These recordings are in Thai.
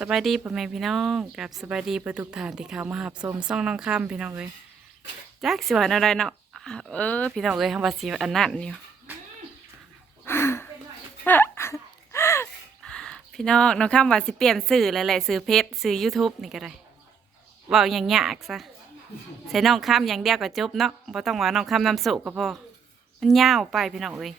สบายดีพ่อแม่พี่น้องกับสบายดีประทุกฐานที่เขามาหับสมซ่องน้องคำพี่น้องเอ้ยจักสิวันอะไรเนาะเออ พี่น้องเอ้ยทำภาษีอันนั้นอยู่พี่น้องน้องคำว่าสิเปลี่ยนสื่อหลายๆสื่อเพจสื่อ YouTube นี่ก็ได้เว่าอย่างยากซะใส่น้องคำอย่างเดียวก็จบเนาะบ่ต้องว่าน้องคำนำสุก็พอมันยาวไปพี่น้องเอ้ย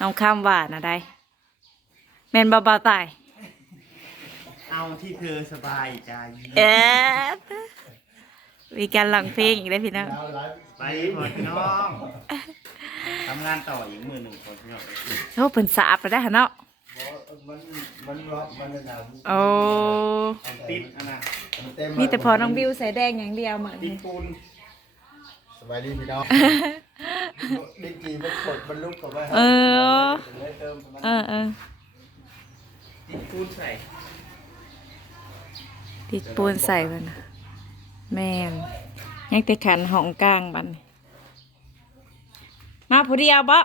น้องคำว่านะได้แมนเบาๆตาย เอาที่เธอสบายใจเอ๊ะมีการร้องเพลงอีกแล้วพี่น้องไปหมดพี่น้องทำงานต่ออีกมือหนึ่งคนพี่น้องโอ้เพิ่นสาบไปได้วเนาะมันมันร้อนมันหนาวโอ้ติดอันนะมันเต็มมีแต่พอน้องบิวใส่แดงอย่างเดียวเหมือนติดปูนสบายดีพี่น้องดิจีมันกดมันลุกกับว่าเออเลยเติมมันเออเออติดปูนใส่ ติดปูนใส่มันนะแม่นยังแต่ขันห้องกลางบัดนมาผู้เดียวบ่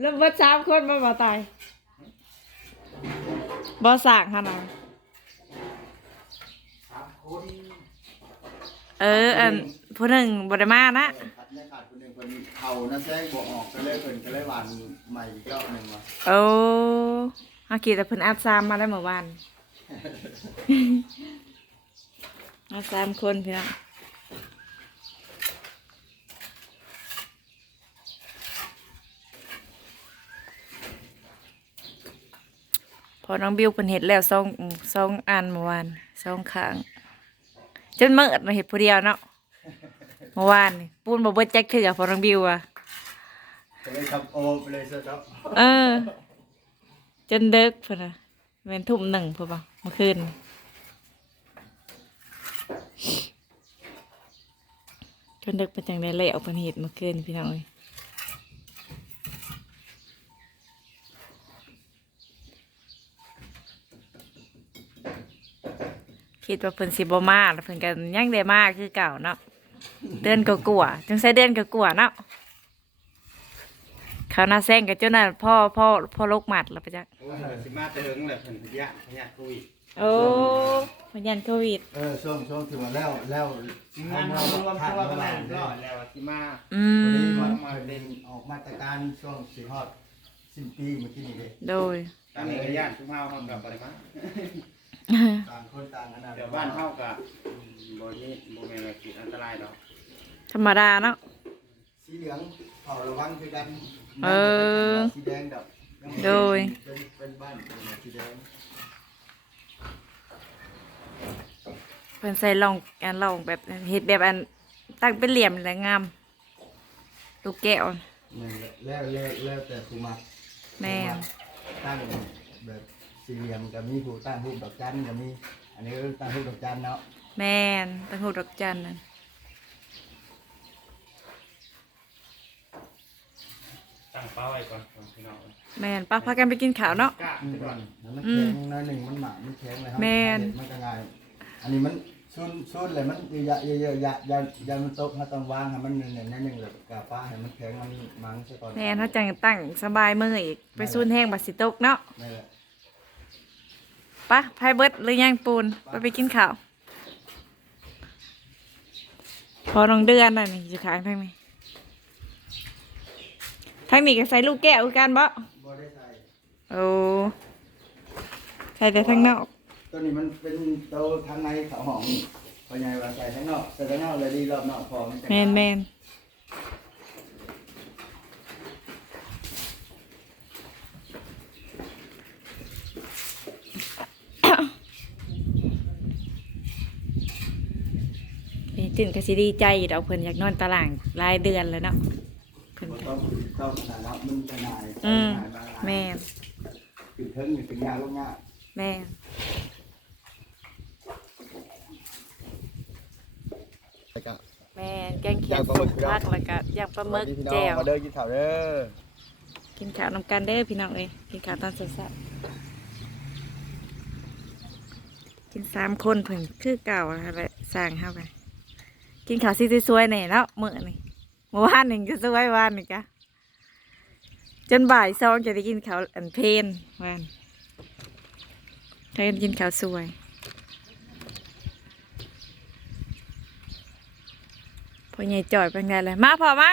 แล้วบ่สามคนบ่บ่ตายบ่สร้างขนาดเอออันผู้หนึ่งบ่ได้มานะขัดเนี่ยขาดคนหนึ่งคนเข่านะแซงบวออกก็เลยเพิ่นก็เลยหวานใหม่อีกรอบหนึ่งว่ะโอ้ ฮากีแต่เพิ่นอัดซามมาได้เมื่อวานมาสามคนพี่น้องพอน้องบิวเพิ่นเห็ดแล้วสองสองอันเมื่อวานสองข้างจนเมื่อมาเห็ดผู้เดียวเนาะเมื่อวานนี่ปูนบ่เบิดแจ็คเถื่อพอน้องบิวอะก็เลยทำโอไปเลยซะเนาะเออ จนเด็กเพิ่นน่ะเป็นทุ่มหนึ่งเพิ่อนบ่เมื่อคืนจนเด็กเป็นจังได้เละออกเป็นเหตุเมื่อคืนพี่น้องคิดว่าเพิ่นสิบ่มาแล้วเพิ่นก็ยังได้มาคือเก่าเนาะเดือนก็กลัวจังใส่เดือนก็กลัวเนาะ เขาหน้าแซงกับเจ้าน่ะพ่อพ่อพ่อโรคหมัดแล้วปะจ๊ะโอ้ยสิมาเติงเลยเพิ่นพยะพยะคุยโอ้พยันโควิด เออช่วงช่วงที่มาแล้วแล้วทีมงานรวมตัวกันแล้วก็แล้วสิมาอืวันนี้มมันมาเป็นออกมาตรการช่วงสีฮอดสิ้นปีเมื่อกี้นี่เลยโดยตอนนี้ก็ญาติชุมเฮาเฮากับอะไรมาต่างคนต่างขนาดเดี๋ยวบ้านเฮากับบ่นี้บ่แม่นว่าสิอันตรายดอกธรรมดาเนาะสีเหลืองเผาระวังคือกัน เออ สีแดงดอกโดย เป็นเป็นบ้านเป็นสีแดงเพิ่นใส่ลองอันลองแบบเฮ็ดแบบอันตั้งเป็นเหลี่ยมแหละงามลูกแก้วนี่นแหละแล้วแล้วแล้วแต่ผู้มักแม่นตั้งแบบสี่เหลี่ยมก็มีผู้ตั้งรูปดอกจันก็มี อันนี้ก็ตั้งรูปดอกจันเนาะแม่นตั้งหูดอกจันนั่น ตั้งเป้าไว้ก่อนพี่น้องแม่นป้าพากันไปกินข้าวเนาะ กล้าอืมไปก่อนมันแข็งน้อยหนึ่งมันหมามันแข็งเลยครับแม่น มันก็ง่ายอันนี้มันชุนชุนเลยมันเยอะเยอะเยอะยะยะยะมันตกถ้าต้องวางให้มันเน่นๆนิดหนึ่งเลยกาป้าให้มันแข็งมันมังซะก่อนแม่นเฮาจังตั้งสบายมืออีกไปซูนแห้งบัดสิตกเนาะนี่แหละไปะไผเบิดหรือยังปูนไปไปกินข้าว พอน้องเดือนน่ะนี่อยู่ข้างทางนี้ ทางนี้ก็ใส่ลูกแก้วคือกันบ่บ่ได้ใส่โอ้ใส่แต่ทางนอกตัวนี้มันเป็นโตทางในเขาหอมพอใหญ่ว่าใส่ทั้งนอกใส่ทั้งนอกเลยดีรอบนอกพอมันจะแมนแมนนี่ตื่นก็สิดีใจอยู่ดอกเพิ่นอยากนอนตารางรายเดือนแล้วเนาะเพิ่นบ่ก็ ต้องต้องขนาดนั้นมันจะนายอืมนายบางอันแม่นคือเทิงนี่เป็นยาลูกยาแม่นแล้วก็ แม่นแกงเขียวสุกพักแล้วก็ย่างปลาหมึกแจ่ว มาเด้อกินข้าวเด้อกินข้าวนำกันเด้อพี่น้องเอ้ยกินข้าวตอนสายๆกินสามคนเพิ่นคือเก่าอะไรสร้างเฮาไปกินข้าวซีสวยๆแน่เนาะมื้อนี่เมื่อวานนี่ก็สวยวานนี่จ้ะ จนบ่ายสองจะได้กินข้าวอันเพนวันได้กินข้าวสวยพอใหญ่จ่อยเป็นไงเลยมาพอมา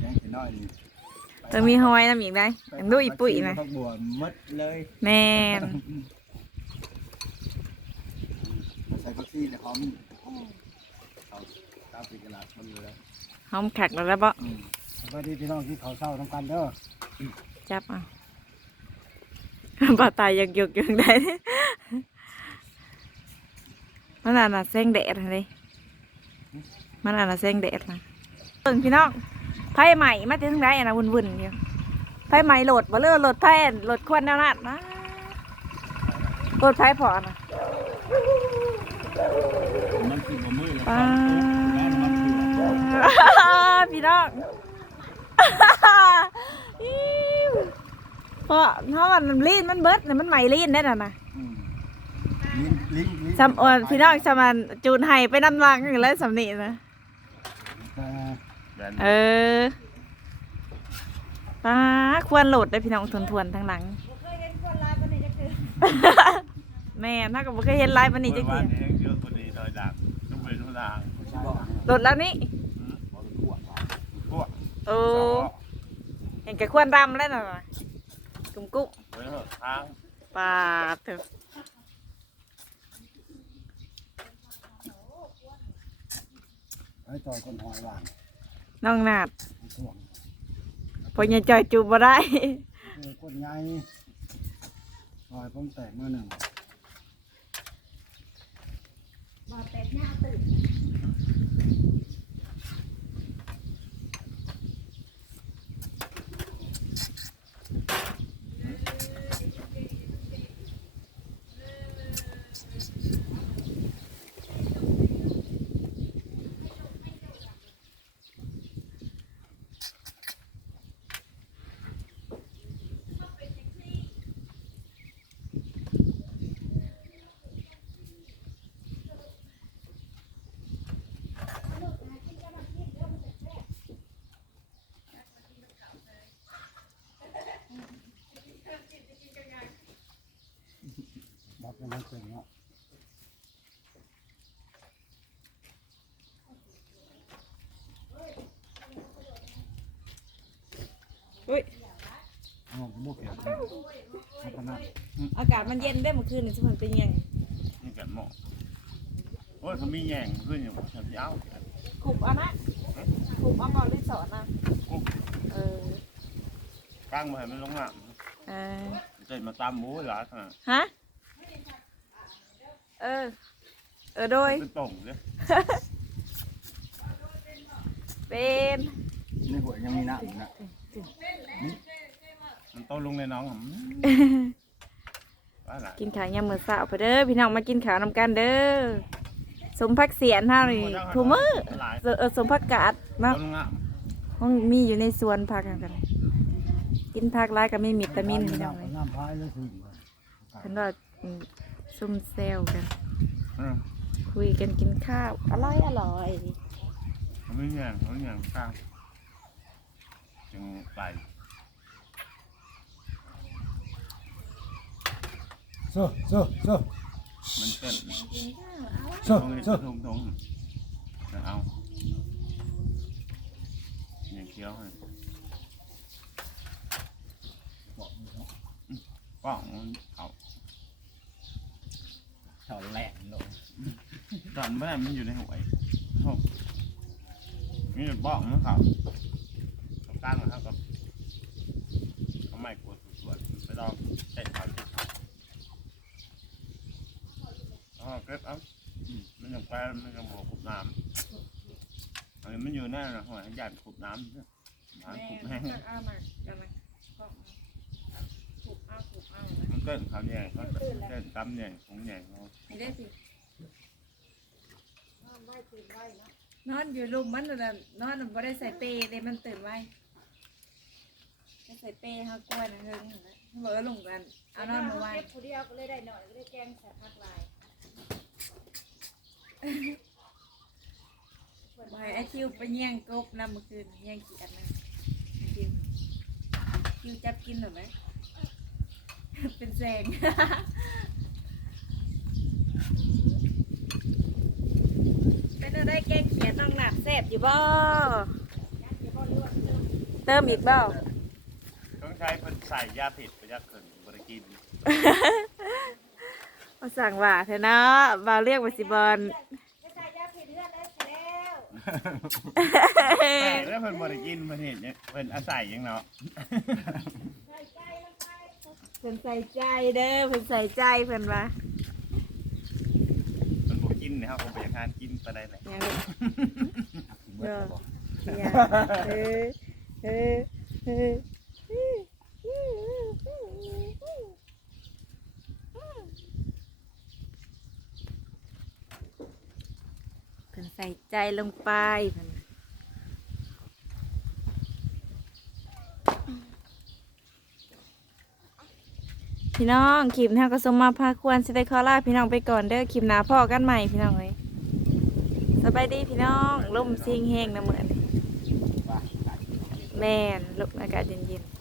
แกงขี้น้อยนี่ ต้องมีหอยน้ำอีกได้ยังดูอีปุ๋ยนะผักบัวหมดเลยแม่นใส่ผักชีเนี่ยหอมเขาตามปีกระลาดมันอยู่แล้วหอมขักแล้วแล้วบ่อืมสวัสดีพี่น้องที่เขาเศร้าทั้งกันเด้อจับเอาบ่ตายยังยกยังได้มันอ่านน่ะแสงแดดอะไรมันอ่านน่ะแสงแดดนะเบิ่งพี่น้อง ไพ่ใหม่มาถึงได้อะนะวุ่นๆอยู่ไพ่ใหม่โหลดบ่เลือโหลดไพ่โหลดควันแนวนั้นนะโหลดไพ่พอนะมันคือบ่มือแล้วป้าแล้วมันคือพี่น้องอิ๊วเพราะเพราะมันลีนมันเบิดน่ะมันใหม่ลีนได้น่ะนะอืมลิ้นลิ้นลิ้นสำอวนพี่น้องสมันจูนไห้ไปน้ำลังอยู่แล้วสำนีนะแต่แบบ เออป้าควรโหลดได้พี่น้องทวนทวนๆทั้งหลังแม่ถ้าก็บ่เคยเห็นไลฟ์วันนี้จักว่าทีนี้เยอะกว่านี้โดยดักต้องเป็นทุกทางโหลดแล้วนี่พวกโอ้เห็นแกควรรำแล้วน่ะกุ้งกุ้งไว้เถอะทางปาดเถอะไอ้จอยคนหอยหวาน น้องนาดไอ้ช่วงพอยังจอยจูบบ่ได้ เออคนใหญ่ซอยผมแตกเมื่อหนึ่ง อุ้ยเอาบุกเก็บเอาขนาดอากาศมันเย็นได้เมื่อคืนนี่สมันเป็นยังนี่กันหมอโอ้ยเขามีแย่งขึ้นอยู่ฉันจะเอาขุบเอานะขุบเอาก่อนเลยสอนนะเออตั้งมาให้มันลงอะเออเจะมาตามหมูหลายขนาดฮะเออ เออโดยเป็นต่งเลยเป็นในหัวยังมีน้ำอยู่นะ มันโตลงในน้องผมว่าหละกินข้าวยามมื้อเช้าไปเด้อพี่น้องมากินข้าวนำกันเด้อสมพักเสียนเฮานี่ทุกมื้อหลายเออเออสมพักกาดโตเนาะลงอะห้องมีอยู่ในสวนผักกันกัน กินผักหลายก็มีวิตามินพี่น้องเลยน้ำพายแล้วถึงเพิ่นว่าอืมซุ่มแซวกัน อืมคุยกันกินข้าวอร่อยอร่อยเขาไม่แย่งเขาไม่แย่งตั้ง จึงไปเซ่อเซ่อเซ่อมันเต้นเซ่อตรงนี้เซ่อทงทงจะเอาอย่างเคี้ยวให้ป้องมันเขาเขาแหลมลงตอนแม่มันอยู่ในหัวไอ้พวกนี่บ้องมันเขาเขา ตั้งนะครับกับเขาไม่กลัวสุดส่วนไปลองเตะเขาเตะเขาอ๋อเก็บเอาอืมมันยังไปมันยังหัวขุบน้ำอันนี้มันอยู่แน่นะหัวหยาดขุบน้ำเนี่ยหาขุบแห้งมันเต้นเขาแย่งเขาเต้นตำแย่งของแย่งเขานอนอยู่ลุมมันน่ะนอนบ่ได้ใส่เปรย์เลยมันตื่นไว้ ก็ใส่เป้ฮากล้วยนะเฮิงนั่นแหละเบอร์ลงกันเอานอนมาวันเก็บผู้เดียวก็เลยได้หน่อยก็เลยแกงใส่ผักลายบอยไอคิวไปแย่งกบนำเมื่อคืนแย่งกี่อันนะไอ้คิวคิวจับกินหรือไหม เป็นแสง เป็นอะไรแกงเขียนต้องหนักแซ่บอยู่บ่ เติมอีกบ่ ช้เพิ่นใส่ยาผิดไปยาเกินบริกินมาสั่งว่าเถอะเนาะบ่าวเรียกว่าสิบอลไม่ใส่ยาผิดเลือดแล้วแล้วแต่แล้วเพิ่นบริกินเพิ่นเห็นเนี่ยเพิ่นอาศัยยังเนาะใส่ใจลงไปเพิ่นใส่ใจเด้อเพิ่นใส่ใจเพิ่นว่าเพิ่นบ่กินเนี่ยครับผมไปอยากทานกินไปได้เลยอย่างนี้เด้ออย่าเออเออเออเพิ่น ใส่ใจลงไปพี่น้องคลิปนี้ก็สมมาพาควรสิได้ขอลาพี่น้องไปก่อนเด้อคลิปหน้าพ่อกันใหม่พี่น้องเอ้ยสบายดีพี่น้องลมซิงแห้งนะเหมือนแมนลมอากาศเย็นๆ